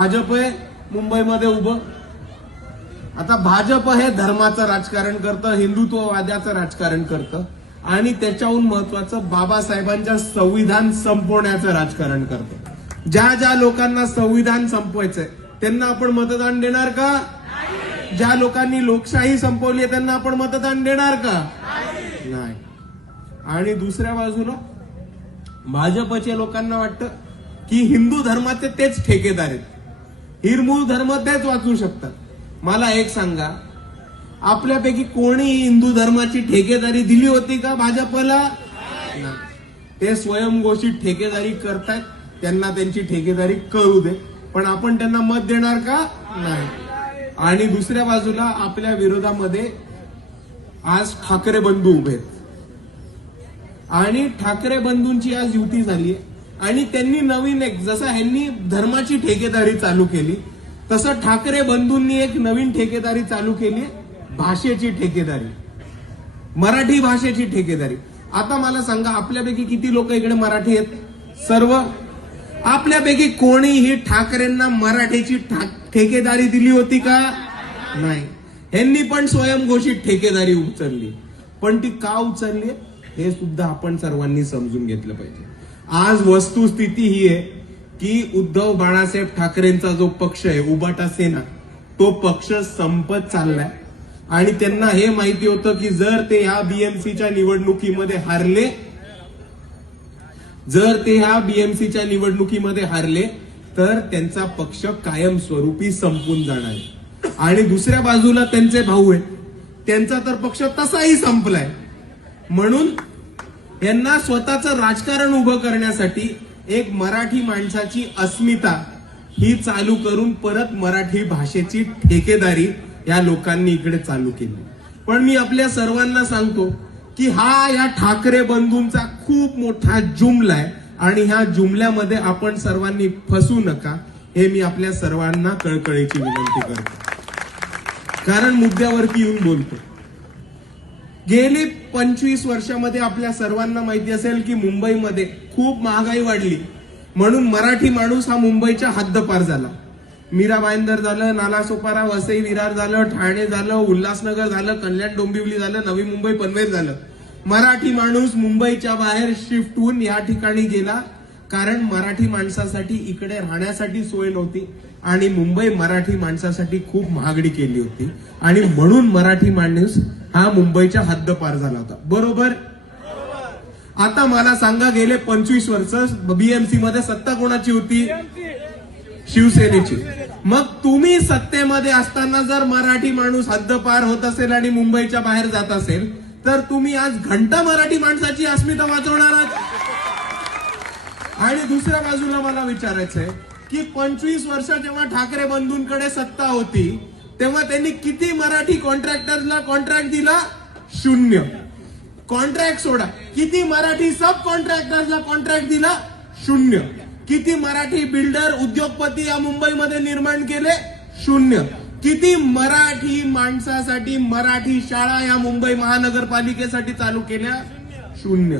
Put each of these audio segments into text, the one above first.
भाजप आहे मुंबईमध्ये उभं. आता भाजप हे धर्माचं राजकारण करतं हिंदुत्ववाद्याचं राजकारण करतं आणि त्याच्याहून महत्वाचं बाबासाहेबांच्या संविधान संपवण्याचं राजकारण करतं. ज्या ज्या लोकांना संविधान संपवायचंय त्यांना आपण मतदान देणार का? ज्या लोकांनी लोकशाही संपवली आहे त्यांना आपण मतदान देणार का? नाही. आणि दुसऱ्या बाजूला भाजपच्या लोकांना वाटतं की हिंदू धर्माचे तेच ठेकेदार आहेत. हिरमूळ धर्म तेच वाचू शकतात. मला एक सांगा आपल्यापैकी कोणी हिंदू धर्माची ठेकेदारी दिली होती का भाजपला? ते स्वयंघोषित ठेकेदारी करतायत त्यांना त्यांची ठेकेदारी करू दे. पण आपण त्यांना मत देणार का? नाही. आणि दुसऱ्या बाजूला आपल्या विरोधामध्ये आज ठाकरे बंधू उभे आहेत. आणि ठाकरे बंधूंची आज युती झाली आणि त्यांनी नवीन एक जसं ह्यांनी धर्माची ठेकेदारी चालू केली तसं ठाकरे बंधूंनी एक नवीन ठेकेदारी चालू केली भाषेची ठेकेदारी. मराठी भाषेची ठेकेदारी. आता मला सांगा आपल्यापैकी किती लोक इकडे मराठी आहेत? सर्व? आपल्यापैकी कोणीही ठाकरेंना मराठीची ठा- ठेकेदारी दिली होती का? नाही. यांनी पण स्वयंघोषित ठेकेदारी उचलली. पण ती का उचलली हे सुद्धा आपण सर्वांनी समजून घेतलं पाहिजे. आज वस्तुस्थिती ही आहे की उद्धव बाळासाहेब ठाकरेंचा जो पक्ष आहे उबाटा सेना तो पक्ष संपत चाललाय. आणि त्यांना हे माहिती होतं की जर ते ह्या बीएमसीच्या निवडणुकीमध्ये हारले जर ते ह्या बीएमसीच्या निवडणुकीमध्ये हारले तर त्यांचा पक्ष कायमस्वरूपी संपून जाणार आहे. आणि दुसऱ्या बाजूला त्यांचे भाऊ आहेत. त्यांचा तर पक्ष तसाही संपलाय. म्हणून यांना स्वतःचं राजकारण उभं करण्यासाठी एक मराठी माणसाची अस्मिता ही चालू करून परत मराठी भाषेची ठेकेदारी या लोकांनी इकडे चालू केली. पण मी आपल्या सर्वांना सांगतो की हा या ठाकरे बंधूंचा खूप मोठा जुमला आहे आणि ह्या जुमल्यामध्ये आपण सर्वांनी फसू नका हे मी आपल्या सर्वांना कळकळीची विनंती करतो. कारण मुद्द्यावरती येऊन बोलतो गेली पंचवीस वर्षामध्ये आपल्या सर्वांना माहिती असेल की मुंबईमध्ये खूप महागाई वाढली. म्हणून मराठी माणूस हा मुंबईच्या हद्दपार झाला. मीराबाईंदर झालं नालासोपारा वसई विरार झालं ठाणे झालं उल्हासनगर झालं कल्याण डोंबिवली झालं नवी मुंबई पनवेल झालं. मराठी माणूस मुंबईच्या बाहेर शिफ्ट होऊन या ठिकाणी गेला. कारण मराठी माणसासाठी इकडे राहण्यासाठी सोय नव्हती आणि मुंबई मराठी माणसासाठी खूप महागडी केली होती. आणि म्हणून मराठी माणूस हा मुंबईच्या हद्दपार झाला होता. बरोबर? आता मला सांगा गेले पंचवीस वर्ष बीएमसी मध्ये सत्ता कोणाची होती? शिवसेनेची. मग तुम्ही सत्तेमध्ये असताना जर मराठी माणूस हद्दपार होत असेल आणि मुंबईच्या बाहेर जात असेल तर तुम्ही आज घंटा मराठी माणसाची अस्मिता वाचवणार आहात. आणि दुसऱ्या बाजूला मला विचारायचंय की पंचवीस वर्ष जेव्हा ठाकरे बंधूंकडे सत्ता होती तेव्हा त्यांनी किती मराठी कॉन्ट्रॅक्टरला कॉन्ट्रॅक्ट दिला? शून्य. कॉन्ट्रॅक्ट सोडा. किती मराठी सब कॉन्ट्रॅक्टर्सला कॉन्ट्रॅक्ट दिला? शून्य. किती मराठी बिल्डर उद्योगपती या मुंबईमध्ये निर्माण केले? शून्य. किती मराठी माणसासाठी मराठी शाळा या मुंबई महानगरपालिकेसाठी चालू केल्या? शून्य.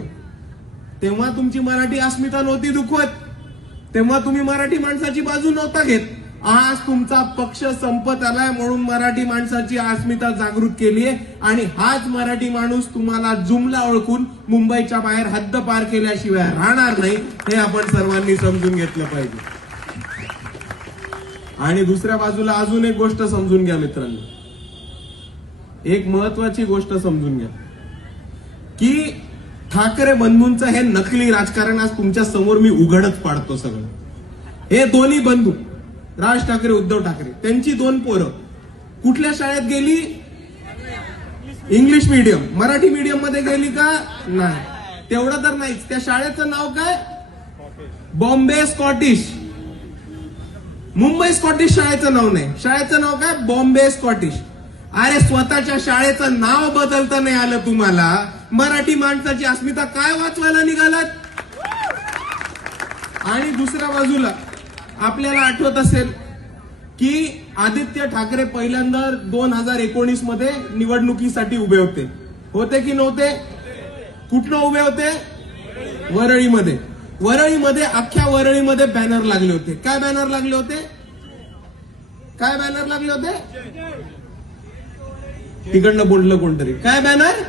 तेव्हा तुमची मराठी अस्मिता नव्हती दुखवत. तेव्हा तुम्ही मराठी माणसाची बाजू नव्हता घेत. आज तुमचा पक्ष संपत आलाय म्हणून मराठी माणसाची अस्मिता जागृत केली आहे. आणि हाच मराठी माणूस तुम्हाला जुमला ओळखून मुंबईच्या बाहेर हद्द पार केल्याशिवाय राहणार नाही हे आपण सर्वांनी समजून घेतलं पाहिजे. आणि दुसऱ्या बाजूला अजून एक गोष्ट समजून घ्या मित्रांनो. एक महत्वाची गोष्ट समजून घ्या. की ठाकरे बंधूंचं हे नकली राजकारण आज तुमच्यासमोर मी उघडच पाडतो सगळं. हे दोन्ही बंधू राज ठाकरे उद्धव ठाकरे. त्यांची दोन पोरं. कुठल्या शाळेत गेली? इंग्लिश मीडियम मराठी मीडियममध्ये गेली का? नाही. तेवढं तर नाहीच त्या शाळेचं नाव काय? Bombay Scottish. मुंबई स्कॉटिश शाळेचं नाव नाही. शाळेचं नाव काय? Bombay Scottish. अरे स्वतःच्या शाळेचं नाव बदलता नाही आलं तुम्हाला. मराठी माणसाची अस्मिता काय वाचवायला निघालात? आणि दुसऱ्या बाजूला आपल्याला आठवत असेल की आदित्य ठाकरे पहिल्यांदा दोन हजार एकोणीसमध्ये निवडणुकीसाठी उभे होते. होते की नव्हते? कुठनं उभे होते? वरळीमध्ये. वरळीमध्ये अख्ख्या वरळीमध्ये बॅनर लागले होते. काय बॅनर लागले होते? काय बॅनर लागले होते? तिकडनं बोललं कोणतरी. काय बॅनर?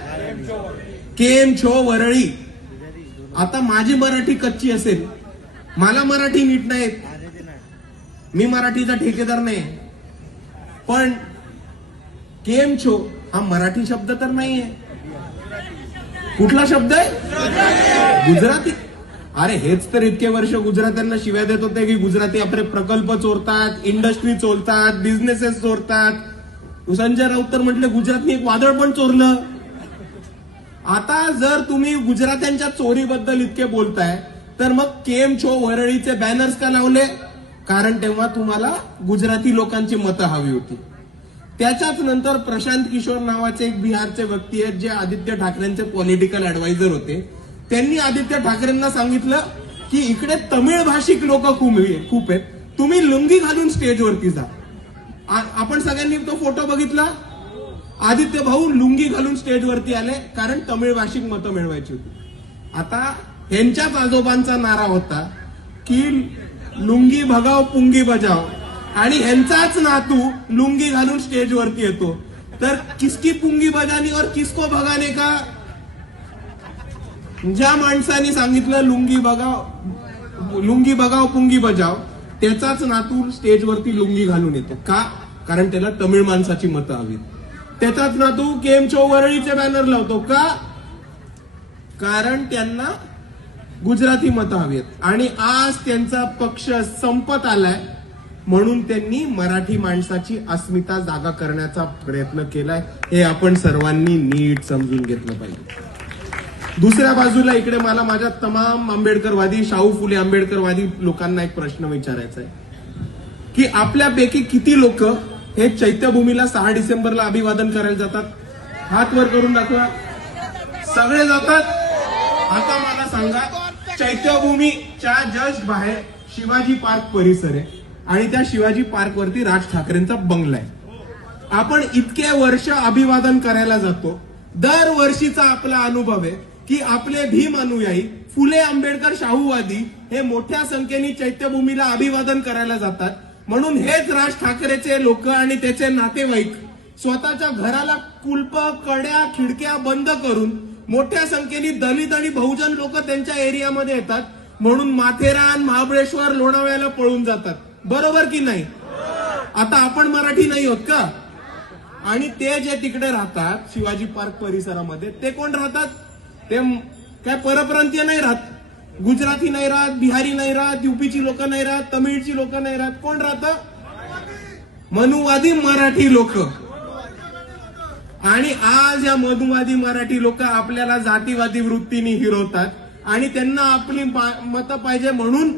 केम छो वरळी. आता माझी मराठी कच्ची असेल. मला मराठी नीट नाही मी मराठीचा ठेकेदार नाही. पण केम छो हा मराठी शब्द तर नाहीये. कुठला शब्द आहे? गुजराती. अरे हेच तर इतके वर्ष गुजरात्यांना शिव्या देत होते की गुजराती आपले प्रकल्प चोरतात इंडस्ट्री चोरतात बिझनेसेस चोरतात. संजय राऊत तर म्हटले गुजरातनी एक वादळ पण चोरलं. आता जर तुम्ही गुजरात्यांच्या चोरीबद्दल इतके बोलताय तर मग केम छो वरळीचे बॅनर्स का लावले? कारण तेव्हा तुम्हाला गुजराती लोकांची मतं हवी होती. त्याच्याच नंतर प्रशांत किशोर नावाचे एक बिहारचे व्यक्ती आहेत जे आदित्य ठाकरेंचे पॉलिटिकल ऍडवायझर होते. त्यांनी आदित्य ठाकरेंना सांगितलं की इकडे तमिळ भाषिक लोक खूप खूप आहेत. तुम्ही लुंगी घालून स्टेजवरती जा. आपण सगळ्यांनी तो फोटो बघितला. आदित्य भाऊ लुंगी घालून स्टेजवरती आले कारण तमिळ भाषिक मतं मिळवायची होती. आता ह्यांच्याच आजोबांचा नारा होता की लुंगी भगाव पुंगी बजाव. आणि ह्यांचाच नातू लुंगी घालून स्टेजवरती येतो. तर किसकी पुंगी बजानी और किसको भगाने का? ज्या माणसाने सांगितलं लुंगी बगाव लुंगी बगाव पुंगी बजाव त्याचाच नातू स्टेजवरती लुंगी घालून येतो. का? कारण त्याला तमिळ माणसाची मतं हवी त्याचाच नातू केमचो वरळीचे बॅनर लावतो. का? कारण त्यांना गुजराती मतं हवी आहेत आणि आज त्यांचा पक्ष संपत आलाय म्हणून त्यांनी मराठी माणसाची अस्मिता जागा करण्याचा प्रयत्न केलाय. हे आपण सर्वांनी नीट समजून घेतलं पाहिजे. दुसऱ्या बाजूला इकडे मला माझ्या तमाम आंबेडकरवादी शाहू फुले आंबेडकरवादी लोकांना एक प्रश्न विचारायचा आहे की आपल्यापैकी किती लोक हे चैत्यभूमीला सहा डिसेंबरला अभिवादन करायला जातात? हात वर करून दाखवा. सगळे जातात? आता मला सांगा. चैत्यभूमीच्या जस्ट बाहेर शिवाजी पार्क परिसर आहे. आणि त्या शिवाजी पार्क वरती राज ठाकरेंचा बंगला आहे. आपण इतके वर्ष अभिवादन करायला जातो. दरवर्षीचा आपला अनुभव आहे की आपले भीम अनुयायी फुले आंबेडकर शाहूवादी हे मोठ्या संख्येने चैत्यभूमीला अभिवादन करायला जातात. म्हणून हेच राज ठाकरेचे लोक आणि त्याचे नातेवाईक स्वतःच्या घराला कुलप कड्या खिडक्या बंद करून मोठ्या संख्येने दलित आणि बहुजन लोक त्यांच्या एरियामध्ये येतात. म्हणून माथेरान महाबळेश्वर लोणावळ्याला पळून जातात. बरोबर की नाही? आता आपण मराठी नाही होत का? आणि ते जे तिकडे राहतात शिवाजी पार्क परिसरामध्ये ते कोण राहतात? ते काय परप्रांतीय नाही राहत? गुजराती नाही राहत बिहारी नाही राहत युपीची लोक नाही राहत तमिळची लोक नाही राहत. कोण राहत? मनुवादी मराठी लोक. आणि आज या मधुवादी मराठी लोक आपल्याला जातीवादी वृत्तीने हिरवतात आणि त्यांना आपली मतं पाहिजे म्हणून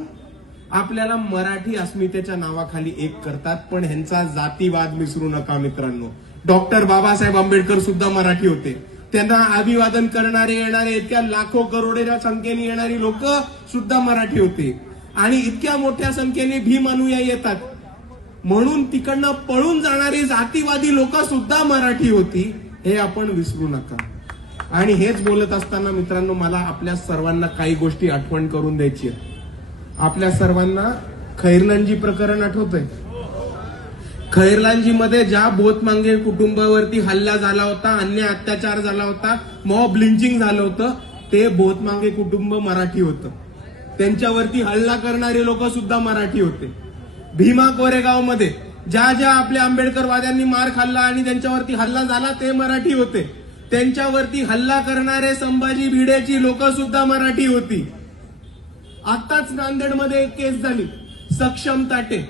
आपल्याला मराठी अस्मितेच्या नावाखाली एक करतात. पण ह्यांचा जातीवाद विसरू नका मित्रांनो. डॉक्टर बाबासाहेब आंबेडकर सुद्धा मराठी होते. त्यांना अभिवादन करणारे येणारे इतक्या लाखो करोडेच्या संख्येने येणारी लोक सुद्धा मराठी होते. आणि इतक्या मोठ्या संख्येने भीम अनुयायी येतात. म्हणून तिकडनं पळून जाणारी जातीवादी लोक सुद्धा मराठी होती हे आपण विसरू नका. आणि हेच बोलत असताना मित्रांनो मला आपल्या सर्वांना काही गोष्टी आठवण करून द्यायची आपल्या सर्वांना खैरलांजी प्रकरण आठवतंय. खैरलांजी मध्ये ज्या बोतमांगे कुटुंबावरती हल्ला झाला होता अन्य अत्याचार झाला होता मॉब लिंचिंग झालं होतं ते बोतमांगे कुटुंब मराठी होतं. त्यांच्यावरती हल्ला करणारे लोक सुद्धा मराठी होते. भीमा कोरेगावमध्ये ज्या ज्या आपल्या आंबेडकरवाद्यांनी मार खाल्ला आणि त्यांच्यावरती हल्ला झाला ते मराठी होते. त्यांच्यावरती हल्ला करणारे संभाजी भिडेची लोक सुद्धा मराठी होती. आताच नांदेडमध्ये एक केस झाली. सक्षम ताटे.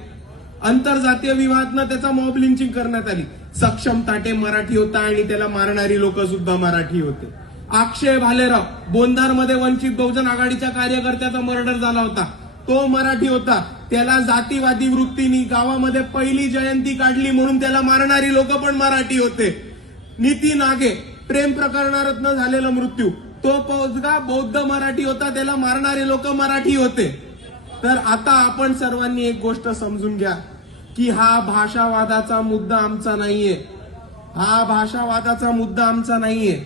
आंतरजातीय विवाहातनं त्याचा मॉब लिंचिंग करण्यात आली. सक्षम ताटे मराठी होता आणि त्याला मारणारी लोक सुद्धा मराठी होते. अक्षय भालेराव बोंधारमध्ये वंचित बहुजन आघाडीच्या कार्यकर्त्याचा मर्डर झाला होता. तो मराठी होता. त्याला जातीवादी वृत्तीने गावामध्ये पहिली जयंती काढली म्हणून त्याला मारणारी लोक पण मराठी होते. नीती नागे प्रेम प्रकरणारत्न झालेला मृत्यू. तो पोजगा बौद्ध मराठी होता त्याला मारणारे लोक मराठी होते. तर आता आपण सर्वांनी एक गोष्ट समजून घ्या की हा भाषावादाचा मुद्दा आमचा नाहीये. हा भाषावादाचा मुद्दा आमचा नाहीये.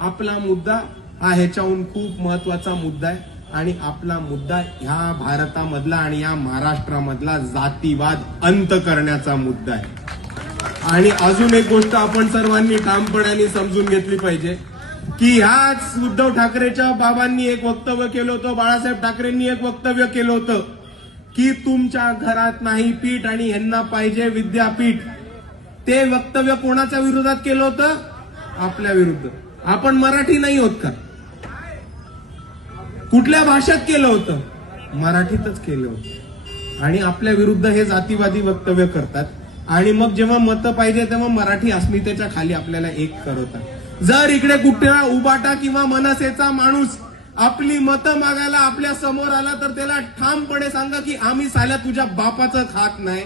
आपला मुद्दा हा ह्याच्याहून खूप महत्त्वाचा मुद्दा आहे. आणि आपला मुद्दा ह्या भारतामधला आणि या महाराष्ट्रामधला जातीवाद अंत करण्याचा मुद्दा आहे. आणि अजून एक गोष्ट आपण सर्वांनी ठामपणाने समजून घेतली पाहिजे की ह्याच उद्धव ठाकरेच्या बाबांनी एक वक्तव्य केलं होतं बाळासाहेब ठाकरेंनी एक वक्तव्य केलं होतं की तुमच्या घरात नाही पीठ आणि यांना पाहिजे विद्यापीठ. ते वक्तव्य कोणाच्या विरोधात केलं होतं? आपल्या विरुद्ध. आपण मराठी नाही होत का? कुठल्या भाषेत केलं होतं? मराठीतच केलं होतं. आणि आपल्या विरुद्ध हे जातीवादी वक्तव्य करतात. आणि मग जेव्हा मतं पाहिजे तेव्हा मराठी अस्मितेच्या खाली आपल्याला एक करवतात जर इकडे कुठला उबाटा किंवा मनसेचा माणूस आपली मतं मागायला आपल्यासमोर आला तर त्याला ठामपणे सांगा की आम्ही साल्या तुझ्या बापाचं खात नाही.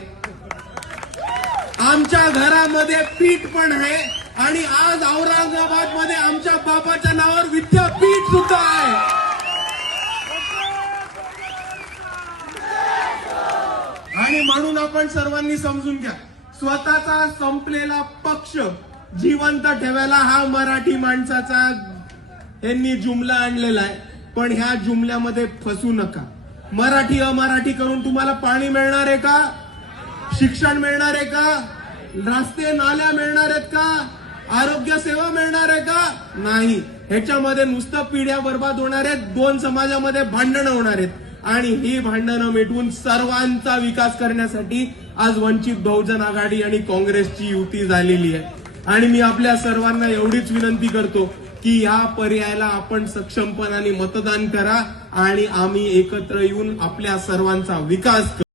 आमच्या घरामध्ये पीठ पण आहे. आणि आज औरंगाबादमध्ये आमच्या बापाच्या नावावर विद्यापीठ सुद्धा आहे. आणि म्हणून आपण सर्वांनी समजून घ्या स्वतःचा संपलेला पक्ष जिवंत ठेवायला हा मराठी माणसाचा यांनी जुमला आणलेला आहे. पण ह्या जुमल्यामध्ये फसू नका. मराठी अमराठी करून तुम्हाला पाणी मिळणार आहे का? शिक्षण मिळणार आहे का? रस्ते नाल्या मिळणार आहेत का? आरोग्य सेवा मिळणार आहे का? नाही. ह्याच्यामध्ये नुसतं पिढ्या बर्बाद होणार आहेत दोन समाजामध्ये भांडणं होणार आहेत. आणि ही भांडणं मिटवून सर्वांचा विकास करण्यासाठी आज वंचित बहुजन आघाडी आणि काँग्रेसची युती झालेली आहे. आणि मी आपल्या सर्वांना एवढीच विनंती करतो की या पर्यायाला आपण सक्षमपणाने मतदान करा आणि आम्ही एकत्र येऊन आपल्या सर्वांचा विकास